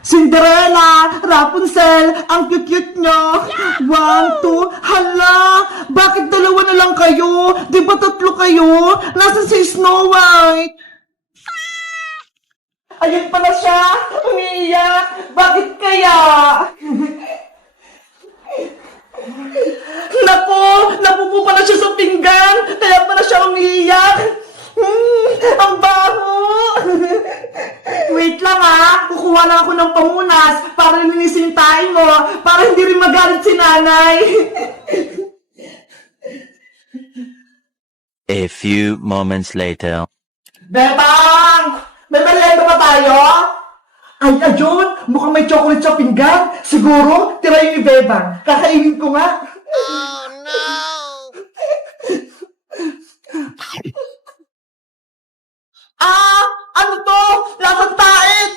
Cinderella, Rapunzel, ang cute-cute nyo. 1, 2, hala, bakit dalawa na lang kayo? Di ba tatlo kayo? Nasaan si Snow White? Ayun pala siya, umiiyak. Bakit kaya? Naku, napupo pala siya sa pinggan, kaya pala siya umiiyak. Ang baho! Wait lang ha, kukuha lang ako ng pamunas para linisin tayo mo, para hindi rin magalit si nanay. A few moments later. Bebang! May merienda ba tayo? Ay, ayun! Mukhang may chocolate sa pinggan. Siguro, tira yun ni Bebang. Kakainin ko nga. Oh no! Ah! Ano to? Lasang tait!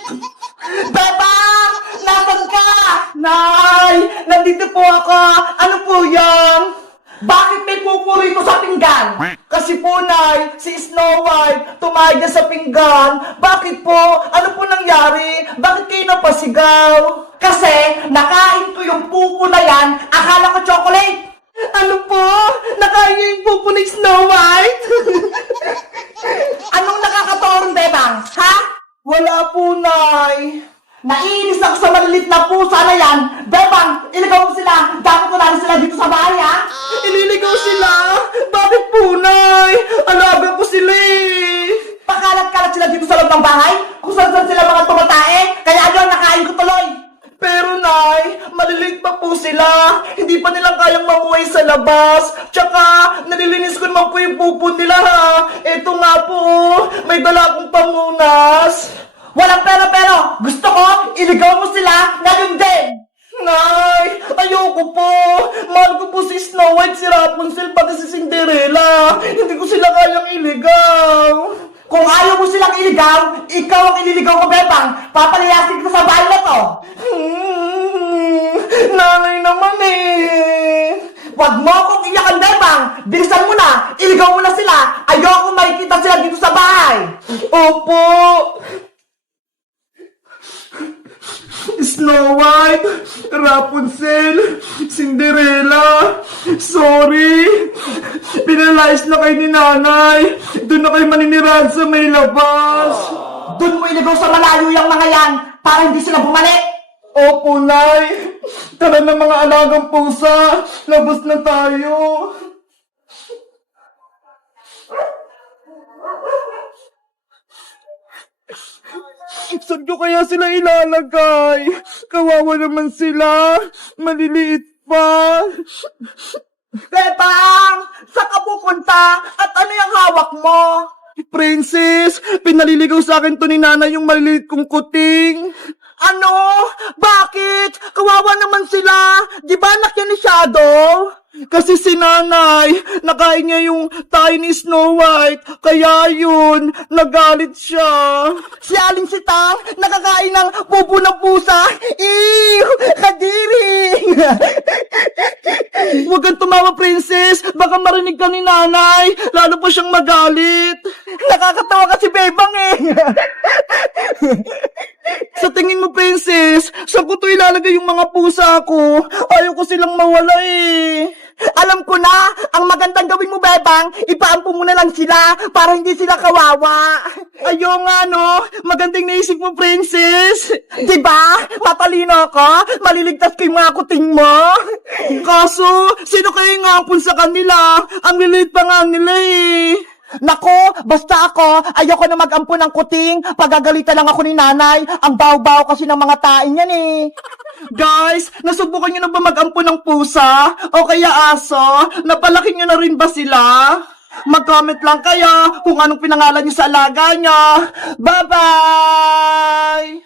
Bebang! Nasaan ka? Nay! Nandito po ako! Ano po yan? Bakit may pupo rito sa pinggan? Kasi po, Nay, si Snow White tumayag na sa pinggan. Bakit po? Ano po nangyari? Bakit kayo napasigaw? Kasi nakain ko yung pupo na yan. Akala ko chocolate. Ano po? Nakain niyo yung pupo ni Snow White? Anong nakakatorong, Bebang? Ha? Wala po, Nay. Naiinis ako sa malilit na pusa na yan. Bebang, iligaw mo sila. Dapat wala rin sila dito sa bahay, ha? Ililigaw sila? Bakit po, Nay? Alaga ko sila eh. Pakalat-kalat sila dito sa loob ng bahay? Kung saan-saan sila mga tumatae? Kaya yun, nakain ko tuloy. Pero, Nay, maliliit pa po sila. Hindi pa nilang kayang mamuhay sa labas. Tsaka, nalilinis ko naman po yung pupo nila, ha? Eto nga po, may dala akong pamunas. Walang pero. Gusto ko, iligaw mo sila ngayon din. Nay, ayoko po. Mahal ko po si Snow White, si Rapunzel, pati si Cinderella. Hindi ko sila kayang iligaw. Kung ayaw mo silang iligaw, ikaw ang ililigaw ko, Bebang. Papalayasin kita sa bahay na to. Nanay naman eh. Wag mo akong iyakan, Bebang. Bilisan mo na. Iligaw mo na sila. Ayoko makikita sila dito sa bahay. Opo. Snow White, Rapunzel, Cinderella, sorry. Pinalayas na kayo ni nanay. Doon na kayo maninirahan sa may labas. Doon mo iligaw sa malayo yung mga yan para hindi sila bumalik. Opo, Nay. Tara na mga alagang pusa. Labas na tayo. Saan ko kaya sila ilalagay? Kawawa naman sila. Maliliit pa. Bebang! Saan ka pupunta? At ano yung hawak mo? Princess, pinaliligaw sa akin to ni nanay yung maliliit kong kuting. Ano? Bakit? Kawawa naman sila. Di ba anak yan ni Shadow? Kasi si nanay, nakain niya yung tayo ni Snow White, kaya yun, nagalit siya. Si Aling Sitang, nakakain ng pupo ng pusa. Ew! Kadiri! Huwag kang tumawa, Princess. Baka marinig ka ni nanay. Lalo pa siyang magalit. Nakakatawa kasi Bebang eh. Sa tingin mo, Princess, saan ko to ilalagay yung mga pusa ko? Ayaw ko silang mawala eh. Alam ko na, ang magandang gawin mo, Bebang, ipaampo mo na lang sila para hindi sila kawawa. Ayaw nga, no? Magandang naisip mo, Princess. Diba? Matalino ako. Maliligtas ko yung mga kuting mo. Kaso, sino kayo yung ampun sa kanila? Ang lilit pa nga nila eh. Nako, basta ako, ayoko na mag-ampun ng kuting. Pagagalitan lang ako ni nanay. Ang baw-baw kasi ng mga tain yan eh. Guys, nasubukan nyo na ba mag-ampun ng pusa? O kaya aso? Napalaki nyo na rin ba sila? Mag-comment lang kayo kung anong pinangalan nyo sa alaga nyo. Bye-bye!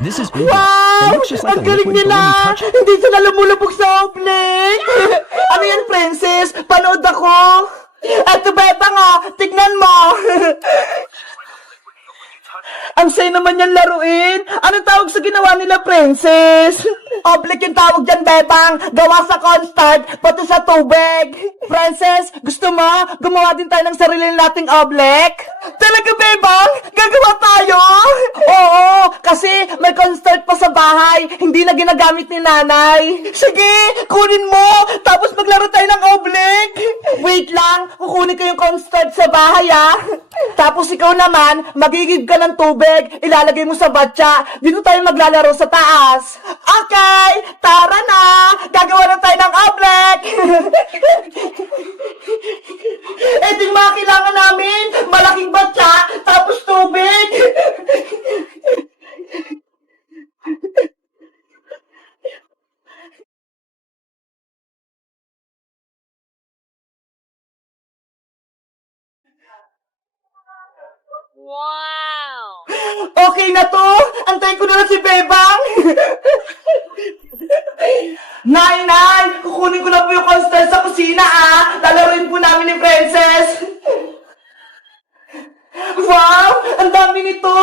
This is Uber. It Wow! looks just like Ang a galing liquid, but when you nila! touch it, Hindi sila lumulubog sa obleng! Ano yan, Princess? Panood ako! Eto, Bebang, tignan mo! Ang say naman yan laruin. Anong tawag sa ginawa nila, Princess? Oblique yung tawag dyan, Bebang. Gawa sa cornstarch, pati sa tubig. Princess, gusto mo? Gumawa din tayo ng sarili nating oblique? Talaga, Bebang? Gagawa tayo? Oo, Kasi may cornstarch pa sa bahay, hindi na ginagamit ni nanay. Sige, kunin mo, tapos maglaro tayo ng oblek. Wait lang, kukunin ko yung cornstarch sa bahay Tapos ikaw naman, magigib ka ng tubig, ilalagay mo sa batya. Dito tayo maglalaro sa taas. Okay, tara na! Gagawa na tayo ng oblek! Ito yung mga kailangan namin, malaking batya, tapos tubig. Wow! Okay na to! Antayin ko na lang si Bebang! Nay! Kukunin ko na po yung cornstarch sa kusina Lalaroin po namin ni Princess! Wow! Ang dami nito!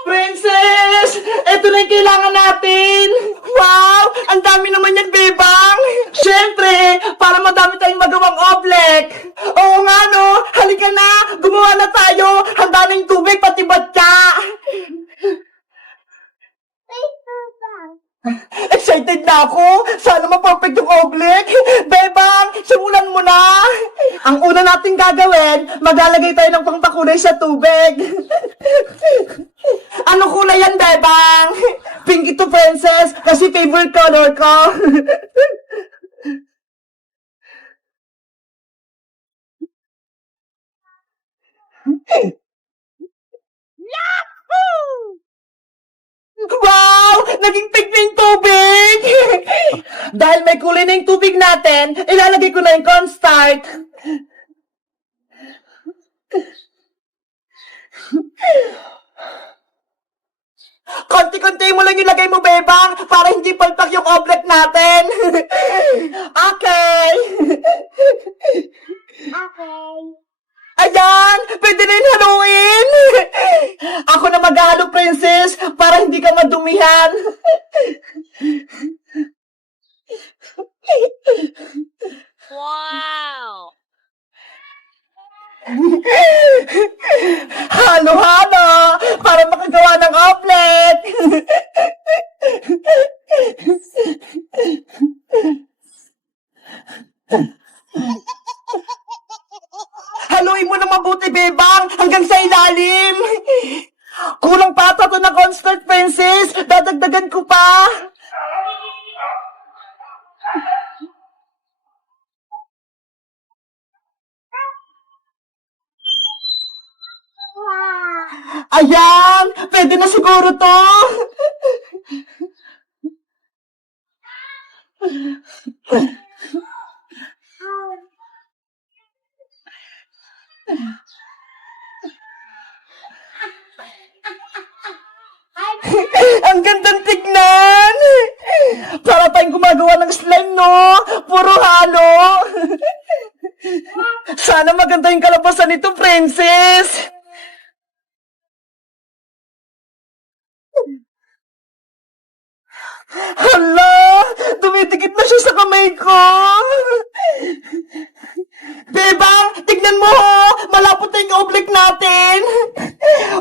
Princess! Ito na yung kailangan natin! Wow! Ang dami naman yan, Bebang! Siyempre, para madami tayong magawang oblek! Oo nga, no? Halika na! Gumawa na tayo! Handa na yung tubig, pati batya! Excited na ako! Sana ma-perfect yung oblek! Bebang, simulan mo na! Ang una nating gagawin, maglalagay tayo ng pangpakulay sa tubig. Ano kulay yan, Bebang? Pink ito, Princess, kasi favorite color ko. Wow! Naging pink na yung tubig! Dahil may kulay na yung tubig natin, ilalagay ko na yung cornstarch. Konti-konti mo lang ilagay mo, Bebang, para hindi palpak yung oblek natin. Okay. Okay. Ayan! Pwede na yung haluin! Ako na maghahalo, Princess, para hindi ka madumihan. Wow! Halo-halo! Para makagawa ng omelet! Haluin mo na mabuti, Bebang, hanggang sa ilalim! Kulang pa ata to na cornstarch, Princess! Dadagdagan ko pa! Ayan! Pwede na siguro to! Ang gandang tignan! Para tayong gumagawa ng slime, no? Puro halo! Sana maganda yung kalabasan nito, Princess! Hala! Tumitikit na siya sa kamay ko! Bebang, tignan mo ho! Malapot na yung oblek natin!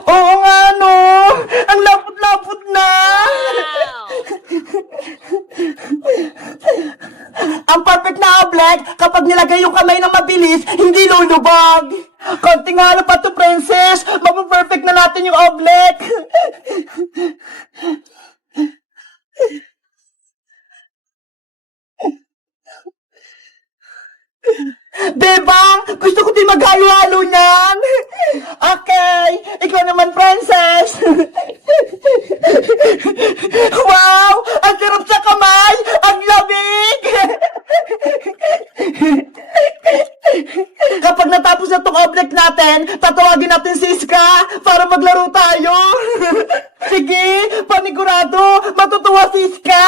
Oo nga, no? Ang lapot-lapot na! Wow! Ang perfect na oblek, kapag nilagay yung kamay na mabilis, hindi lulubog! Konting halo pa to, Princess! Mapaperfect na natin yung oblek! Bebang, gusto ko din maghalo-halo niyan. Okay, ikaw naman, Princess. Wow, ang sarap sa kamay, ang lamig. Kapag natapos na tong oblek natin, tatawagin natin si Iska para maglaro tayo. Sige, panigurado, matutuwa si Iska.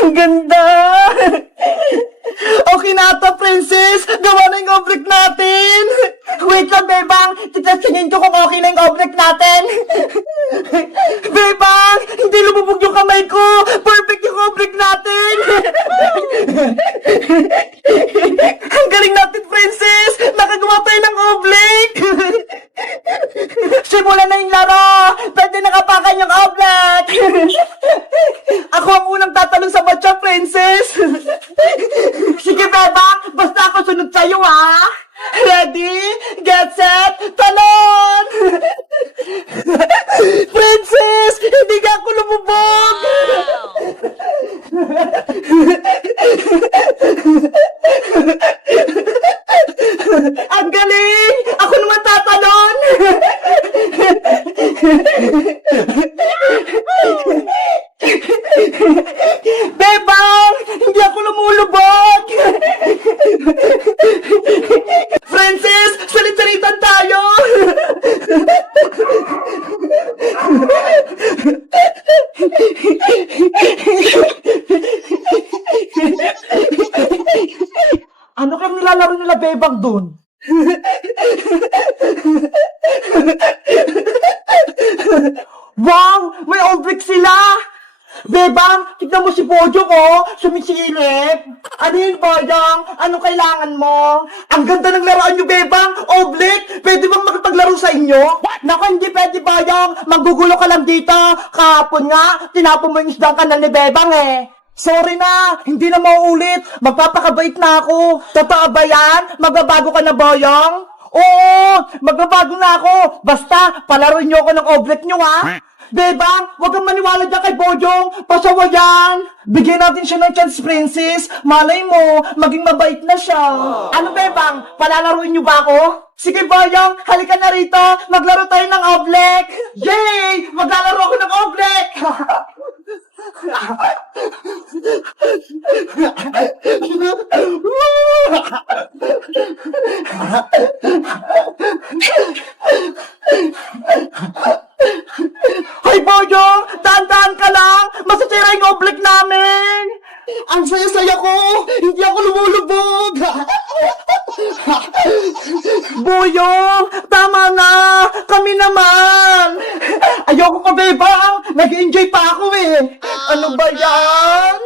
Ang ganda! Okay na ito, Princess! Gawa na yung oblek natin! Wait lang, Bebang! Titastingin ko kung okay na yung oblek natin! Bebang! Hindi lumubog yung kamay ko! Perfect yung oblek natin! tayo ha. Ready, get set, talon! Princess, hindi ka ako lumubog! Wow! Ang galing! Ako naman tatalon! Bebang! Hindi ako lumulubog! Francis! Salit-salitan tayo! Ano kang nilalaro nila Bebang dun? Wow! May old brick sila! Bebang, tignan mo si Bojo ko, sumisilip. Ano yun, Boyong? Ano kailangan mo? Ang ganda ng laruan nyo, Bebang! Oblique! Pwede bang makipaglaro sa inyo? Naku, hindi pwede, Boyong! Magugulo ka lang dito! Kahapon nga, tinapon mo yung isdang kanal ni Bebang eh! Sorry na, hindi na mauulit. Magpapakabait na ako. Totoo ba yan? Magbabago ka na, Boyong? Oo, magbabago na ako. Basta, palaruin niyo ako ng oblique nyo, ha? Bebang, huwag kang maniwala dyan kay Bojong. Pasawa yan. Bigyan natin siya ng chance, Princess. Malay mo, maging mabait na siya. Ano, Bebang? Palalaruin niyo ba ako? Sige, Boyong, halika na rito. Maglaro tayo ng oblique. Yay! Maglalaro ako ng oblique. Hoy, Bojong! Dahan-dahan ka lang! Masasira yung oblique namin! Ang saya-saya ko! Hindi ako lumulubog! Boyong! Tama na! Kami naman! Ayoko pa, Bebang! Nag-enjoy pa ako eh! Ano ba yan?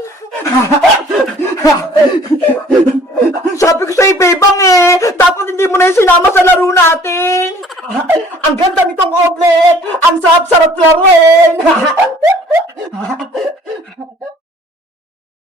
Sabi ko sa'yo, Bebang eh! Dapat hindi mo na yung sinama sa laro natin! Ang ganda nitong oblique! Ang sarap-sarap laruin!